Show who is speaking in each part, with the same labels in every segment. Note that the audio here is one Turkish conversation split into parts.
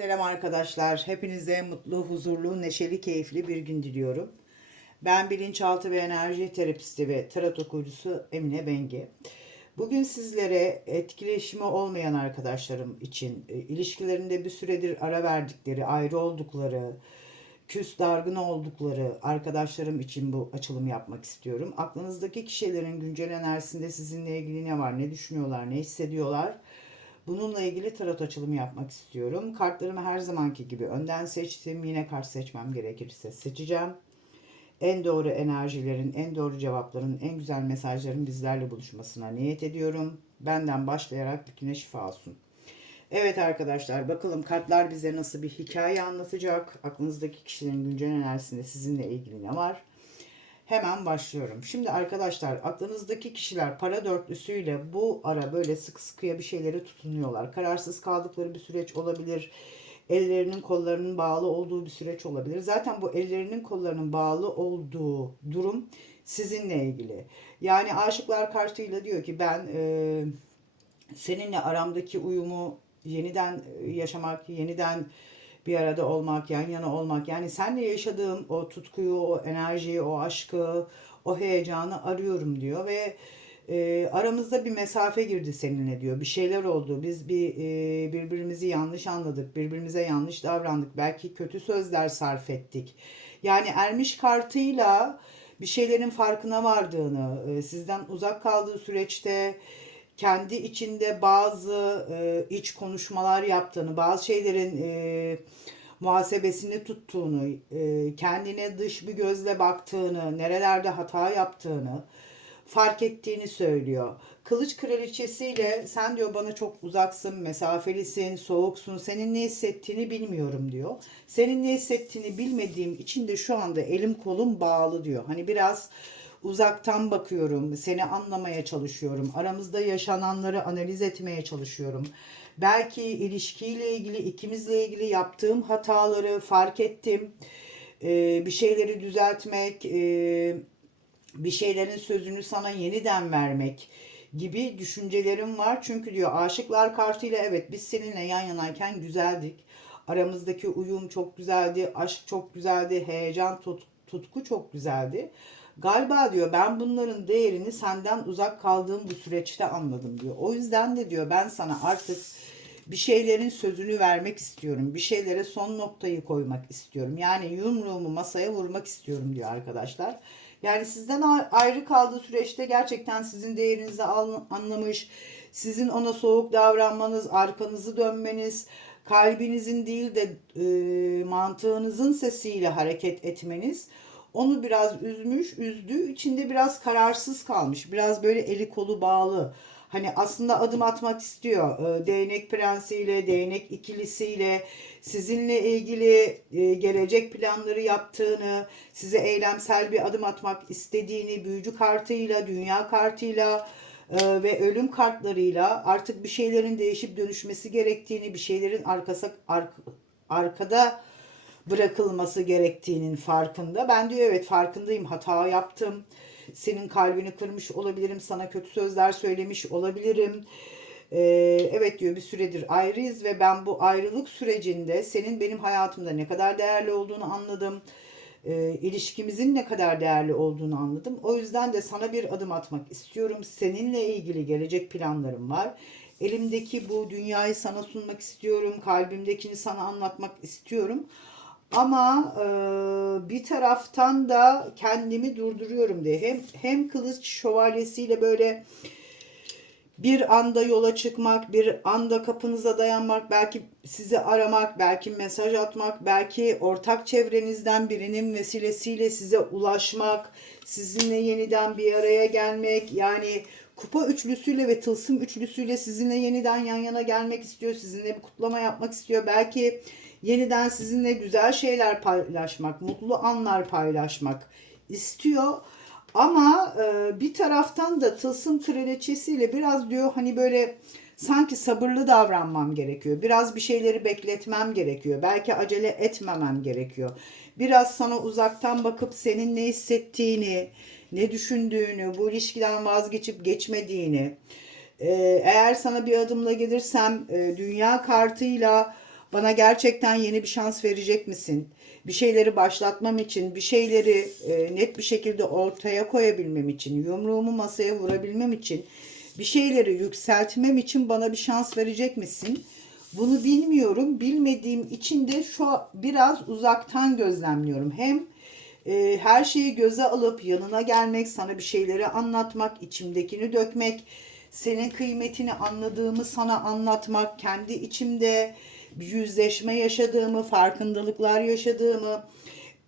Speaker 1: Selam arkadaşlar. Hepinize mutlu, huzurlu, neşeli, keyifli bir gün diliyorum. Ben bilinçaltı ve enerji terapisti ve tarot okuyucusu Emine Bengi. Bugün sizlere etkileşimi olmayan arkadaşlarım için e, ilişkilerinde bir süredir ara verdikleri, ayrı oldukları, küs dargın oldukları arkadaşlarım için bu açılım yapmak istiyorum. Aklınızdaki kişilerin güncel enerjisinde sizinle ilgili ne var, ne düşünüyorlar, ne hissediyorlar? Bununla ilgili tarot açılımı yapmak istiyorum. Kartlarımı her zamanki gibi önden seçtim. Yine kart seçmem gerekirse seçeceğim. En doğru enerjilerin, en doğru cevapların, en güzel mesajların bizlerle buluşmasına niyet ediyorum. Benden başlayarak bütüne şifa olsun. Evet arkadaşlar bakalım kartlar bize nasıl bir hikaye anlatacak. Aklınızdaki kişilerin güncel enerjisinde sizinle ilgili ne var? Hemen başlıyorum. Şimdi arkadaşlar aklınızdaki kişiler para dörtlüsüyle bu ara böyle sık sıkıya bir şeylere tutunuyorlar. Kararsız kaldıkları bir süreç olabilir. Ellerinin kollarının bağlı olduğu bir süreç olabilir. Zaten bu ellerinin kollarının bağlı olduğu durum sizinle ilgili. Yani aşıklar kartıyla diyor ki ben e, seninle aramdaki uyumu yeniden yaşamak, yeniden bir arada olmak, yan yana olmak. Yani senle yaşadığım o tutkuyu, o enerjiyi, o aşkı, o heyecanı arıyorum diyor ve e, aramızda bir mesafe girdi seninle diyor. Bir şeyler oldu. Biz bir e, birbirimizi yanlış anladık, birbirimize yanlış davrandık. Belki kötü sözler sarf ettik. Yani ermiş kartıyla bir şeylerin farkına vardığını, e, sizden uzak kaldığı süreçte kendi içinde bazı e, iç konuşmalar yaptığını, bazı şeylerin e, muhasebesini tuttuğunu, e, kendine dış bir gözle baktığını, nerelerde hata yaptığını fark ettiğini söylüyor. Kılıç kraliçesiyle sen diyor bana çok uzaksın, mesafelisin, soğuksun, senin ne hissettiğini bilmiyorum diyor. Senin ne hissettiğini bilmediğim için de şu anda elim kolum bağlı diyor. Hani biraz uzaktan bakıyorum, seni anlamaya çalışıyorum. Aramızda yaşananları analiz etmeye çalışıyorum. Belki ilişkiyle ilgili, ikimizle ilgili yaptığım hataları fark ettim. Ee, bir şeyleri düzeltmek, e, bir şeylerin sözünü sana yeniden vermek gibi düşüncelerim var. Çünkü diyor aşıklar kartıyla evet biz seninle yan yanayken güzeldik. Aramızdaki uyum çok güzeldi, aşk çok güzeldi, heyecan, tut, tutku çok güzeldi. Galiba diyor ben bunların değerini senden uzak kaldığım bu süreçte anladım diyor. O yüzden de diyor ben sana artık bir şeylerin sözünü vermek istiyorum. Bir şeylere son noktayı koymak istiyorum. Yani yumruğumu masaya vurmak istiyorum diyor arkadaşlar. Yani sizden ayrı kaldığı süreçte gerçekten sizin değerinizi anlamış, sizin ona soğuk davranmanız, arkanızı dönmeniz, kalbinizin değil de e, mantığınızın sesiyle hareket etmeniz onu biraz üzmüş, üzdü. İçinde biraz kararsız kalmış. Biraz böyle eli kolu bağlı. Hani aslında adım atmak istiyor. E, değnek prensiyle, değnek ikilisiyle sizinle ilgili e, gelecek planları yaptığını, size eylemsel bir adım atmak istediğini, büyücü kartıyla, dünya kartıyla e, ve ölüm kartlarıyla artık bir şeylerin değişip dönüşmesi gerektiğini, bir şeylerin arkası ark, arkada bırakılması gerektiğinin farkında. Ben diyor evet farkındayım hata yaptım. Senin kalbini kırmış olabilirim. Sana kötü sözler söylemiş olabilirim. Ee, evet diyor bir süredir ayrıyız ve ben bu ayrılık sürecinde senin benim hayatımda ne kadar değerli olduğunu anladım. Ee, ilişkimizin ne kadar değerli olduğunu anladım. O yüzden de sana bir adım atmak istiyorum. Seninle ilgili gelecek planlarım var. Elimdeki bu dünyayı sana sunmak istiyorum. Kalbimdekini sana anlatmak istiyorum. Ama e, bir taraftan da kendimi durduruyorum diye. Hem hem kılıç şövalyesiyle böyle bir anda yola çıkmak, bir anda kapınıza dayanmak, belki sizi aramak, belki mesaj atmak, belki ortak çevrenizden birinin vesilesiyle size ulaşmak, sizinle yeniden bir araya gelmek, yani kupa üçlüsüyle ve tılsım üçlüsüyle sizinle yeniden yan yana gelmek istiyor, sizinle bir kutlama yapmak istiyor. Belki yeniden sizinle güzel şeyler paylaşmak, mutlu anlar paylaşmak istiyor. Ama e, bir taraftan da tılsım kraliçesiyle biraz diyor hani böyle sanki sabırlı davranmam gerekiyor. Biraz bir şeyleri bekletmem gerekiyor. Belki acele etmemem gerekiyor. Biraz sana uzaktan bakıp senin ne hissettiğini, ne düşündüğünü, bu ilişkiden vazgeçip geçmediğini, e, eğer sana bir adımla gelirsem e, dünya kartıyla Bana gerçekten yeni bir şans verecek misin? Bir şeyleri başlatmam için, bir şeyleri e, net bir şekilde ortaya koyabilmem için, yumruğumu masaya vurabilmem için, bir şeyleri yükseltmem için bana bir şans verecek misin? Bunu bilmiyorum. Bilmediğim için de şu biraz uzaktan gözlemliyorum. Hem e, her şeyi göze alıp yanına gelmek, sana bir şeyleri anlatmak, içimdekini dökmek, senin kıymetini anladığımı sana anlatmak, kendi içimde yüzleşme yaşadığımı, farkındalıklar yaşadığımı,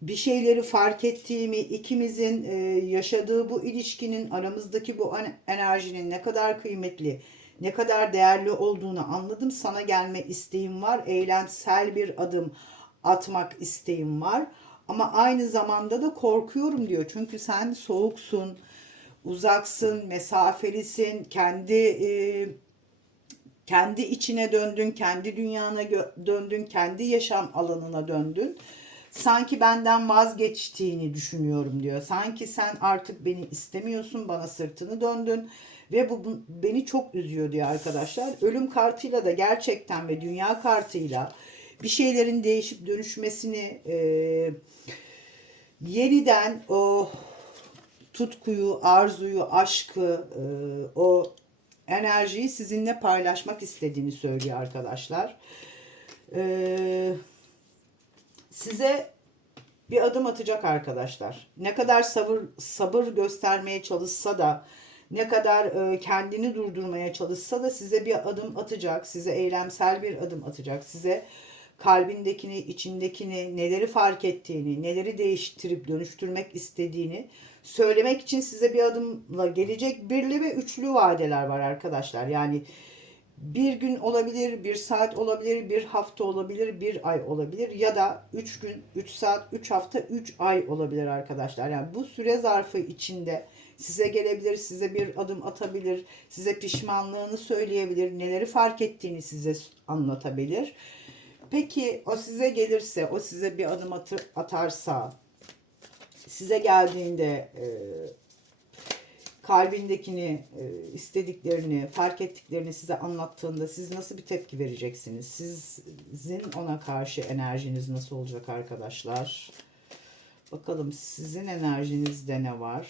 Speaker 1: bir şeyleri fark ettiğimi, ikimizin e, yaşadığı bu ilişkinin aramızdaki bu enerjinin ne kadar kıymetli, ne kadar değerli olduğunu anladım. Sana gelme isteğim var. Eylemsel bir adım atmak isteğim var. Ama aynı zamanda da korkuyorum diyor. Çünkü sen soğuksun, uzaksın, mesafelisin, kendi e, kendi içine döndün, kendi dünyana döndün, kendi yaşam alanına döndün. Sanki benden vazgeçtiğini düşünüyorum diyor. Sanki sen artık beni istemiyorsun, bana sırtını döndün ve bu, bu beni çok üzüyor diyor arkadaşlar. Ölüm kartıyla da gerçekten ve dünya kartıyla bir şeylerin değişip dönüşmesini e, yeniden o tutkuyu, arzuyu, aşkı, e, o enerjiyi sizinle paylaşmak istediğini söylüyor arkadaşlar. E, size bir adım atacak arkadaşlar. Ne kadar sabır sabır göstermeye çalışsa da ne kadar e, kendini durdurmaya çalışsa da size bir adım atacak. Size eylemsel bir adım atacak. Size kalbindekini, içindekini, neleri fark ettiğini, neleri değiştirip dönüştürmek istediğini söylemek için size bir adımla gelecek. Birli ve üçlü vadeler var arkadaşlar. Yani bir gün olabilir, bir saat olabilir, bir hafta olabilir, bir ay olabilir ya da üç gün, üç saat, üç hafta, üç ay olabilir arkadaşlar. Yani bu süre zarfı içinde size gelebilir, size bir adım atabilir, size pişmanlığını söyleyebilir, neleri fark ettiğini size anlatabilir. Peki o size gelirse, o size bir adım atarsa, size geldiğinde e, kalbindekini, e, istediklerini, fark ettiklerini size anlattığında siz nasıl bir tepki vereceksiniz? Sizin ona karşı enerjiniz nasıl olacak arkadaşlar? Bakalım sizin enerjinizde ne var?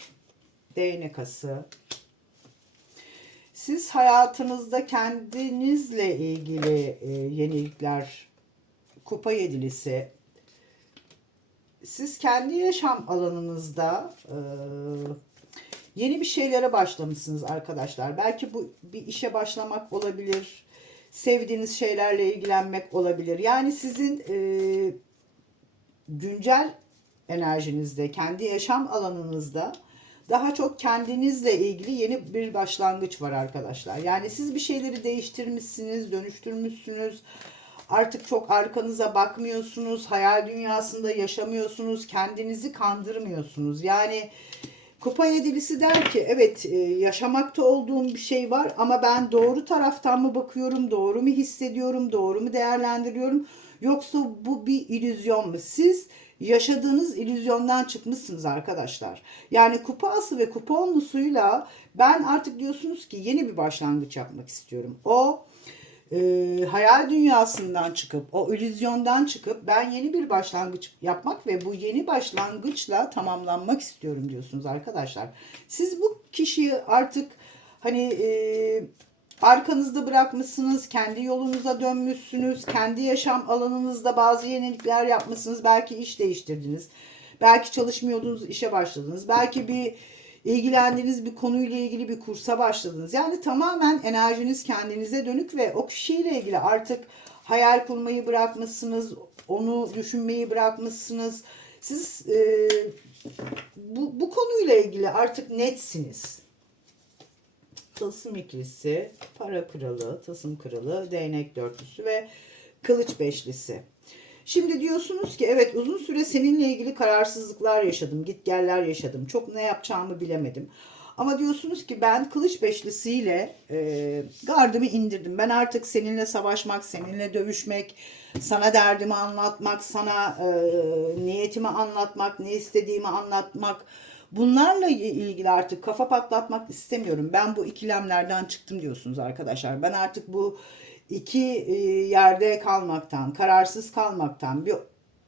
Speaker 1: Değnek ası. Siz hayatınızda kendinizle ilgili e, yenilikler, kupa yedilisi, siz kendi yaşam alanınızda e, yeni bir şeylere başlamışsınız arkadaşlar. Belki bu bir işe başlamak olabilir. Sevdiğiniz şeylerle ilgilenmek olabilir. Yani sizin e, güncel enerjinizde, kendi yaşam alanınızda daha çok kendinizle ilgili yeni bir başlangıç var arkadaşlar. Yani siz bir şeyleri değiştirmişsiniz, dönüştürmüşsünüz. Artık çok arkanıza bakmıyorsunuz, hayal dünyasında yaşamıyorsunuz, kendinizi kandırmıyorsunuz. Yani Kupa yedilisi der ki evet e, yaşamakta olduğum bir şey var ama ben doğru taraftan mı bakıyorum, doğru mu hissediyorum, doğru mu değerlendiriyorum yoksa bu bir illüzyon mu? Siz yaşadığınız illüzyondan çıkmışsınız arkadaşlar. Yani kupa ası ve kupa onlusuyla ben artık diyorsunuz ki yeni bir başlangıç yapmak istiyorum. O e, hayal dünyasından çıkıp, o illüzyondan çıkıp ben yeni bir başlangıç yapmak ve bu yeni başlangıçla tamamlanmak istiyorum diyorsunuz arkadaşlar. Siz bu kişiyi artık hani e, arkanızda bırakmışsınız, kendi yolunuza dönmüşsünüz, kendi yaşam alanınızda bazı yenilikler yapmışsınız, belki iş değiştirdiniz. Belki çalışmıyordunuz, işe başladınız. Belki bir ilgilendiğiniz bir konuyla ilgili bir kursa başladınız. Yani tamamen enerjiniz kendinize dönük ve o kişiyle ilgili artık hayal kurmayı bırakmışsınız, onu düşünmeyi bırakmışsınız. Siz e, bu, bu konuyla ilgili artık netsiniz. Tılsım ikilisi, para kralı, tılsım kralı, değnek dörtlüsü ve kılıç beşlisi. Şimdi diyorsunuz ki evet uzun süre seninle ilgili kararsızlıklar yaşadım, gitgeller yaşadım. Çok ne yapacağımı bilemedim. Ama diyorsunuz ki ben kılıç beşlisiyle e, gardımı indirdim. Ben artık seninle savaşmak, seninle dövüşmek, sana derdimi anlatmak, sana e, niyetimi anlatmak, ne istediğimi anlatmak. Bunlarla ilgili artık kafa patlatmak istemiyorum. Ben bu ikilemlerden çıktım diyorsunuz arkadaşlar. Ben artık bu iki e, yerde kalmaktan, kararsız kalmaktan, bir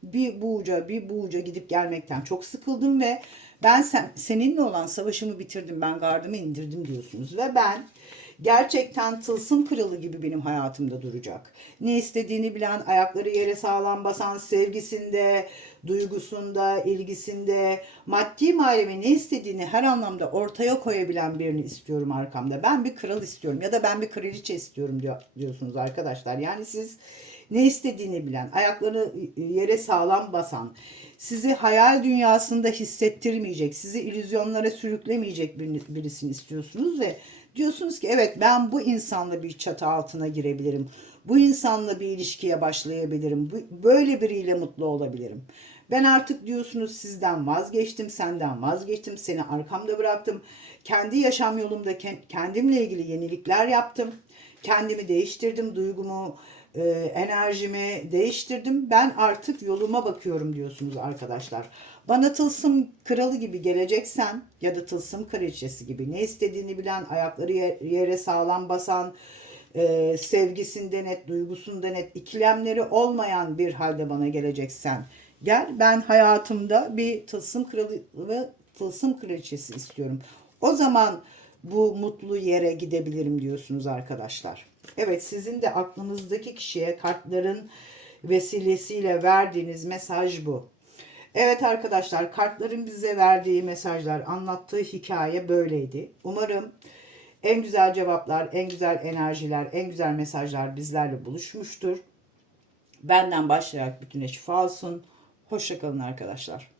Speaker 1: bir bu uca bir bu uca gidip gelmekten çok sıkıldım ve ben sen, seninle olan savaşımı bitirdim, ben gardımı indirdim diyorsunuz ve ben gerçekten tılsım kralı gibi benim hayatımda duracak. Ne istediğini bilen, ayakları yere sağlam basan, sevgisinde, duygusunda, ilgisinde, maddi manevi ne istediğini her anlamda ortaya koyabilen birini istiyorum arkamda. Ben bir kral istiyorum ya da ben bir kraliçe istiyorum diyor, diyorsunuz arkadaşlar. Yani siz ne istediğini bilen, ayakları yere sağlam basan, sizi hayal dünyasında hissettirmeyecek, sizi illüzyonlara sürüklemeyecek bir- birisini istiyorsunuz ve diyorsunuz ki evet ben bu insanla bir çatı altına girebilirim. Bu insanla bir ilişkiye başlayabilirim. Böyle biriyle mutlu olabilirim. Ben artık diyorsunuz sizden vazgeçtim, senden vazgeçtim, seni arkamda bıraktım. Kendi yaşam yolumda ke- kendimle ilgili yenilikler yaptım. Kendimi değiştirdim, duygumu, e, enerjimi değiştirdim. Ben artık yoluma bakıyorum diyorsunuz arkadaşlar. Bana tılsım kralı gibi geleceksen ya da tılsım kraliçesi gibi ne istediğini bilen, ayakları ye- yere sağlam basan, e, sevgisinde net, duygusunda net, ikilemleri olmayan bir halde bana geleceksen gel. Ben hayatımda bir tılsım kralı ve tılsım kraliçesi istiyorum. O zaman bu mutlu yere gidebilirim diyorsunuz arkadaşlar. Evet sizin de aklınızdaki kişiye kartların vesilesiyle verdiğiniz mesaj bu. Evet arkadaşlar kartların bize verdiği mesajlar, anlattığı hikaye böyleydi. Umarım en güzel cevaplar, en güzel enerjiler, en güzel mesajlar bizlerle buluşmuştur. Benden başlayarak bütüne şifa olsun. Hoşçakalın arkadaşlar.